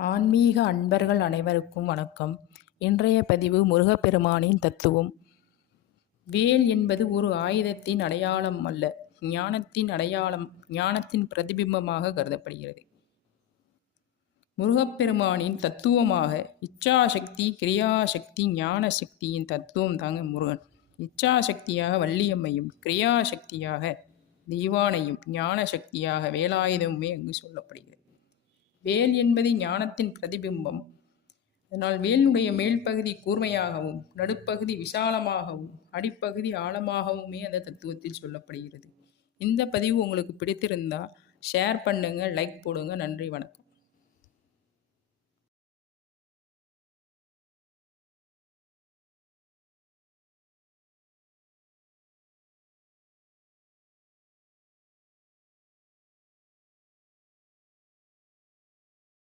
ஆன்மீக அன்பர்கள் அனைவருக்கும் வணக்கம். இன்றைய பதிவு முருகப்பெருமானின் தத்துவம். வேல் என்பது ஒரு ஆயுதத்தின் அடையாளம் அல்ல, ஞானத்தின் அடையாளம், ஞானத்தின் பிரதிபிம்பமாக கருதப்படுகிறது. முருகப்பெருமானின் தத்துவமாக இச்சாசக்தி, கிரியாசக்தி, ஞான சக்தியின் தத்துவம் தாங்க முருகன். இச்சாசக்தியாக வள்ளியம்மையும், கிரியாசக்தியாக தெய்வானையும், ஞான சக்தியாக வேலாயுதமுமே அங்கு சொல்லப்படுகிறது. வேல் என்பது ஞானத்தின் பிரதிபிம்பம். அதனால் வேலுடைய மேல் பகுதி கூர்மையாகவும், நடுப்பகுதி விசாலமாகவும், அடிப்பகுதி ஆழமாகவுமே அந்த தத்துவத்தில் சொல்லப்படுகிறது. இந்த பதிவு உங்களுக்கு பிடித்திருந்தா ஷேர் பண்ணுங்க, லைக் போடுங்க. நன்றி, வணக்கம்.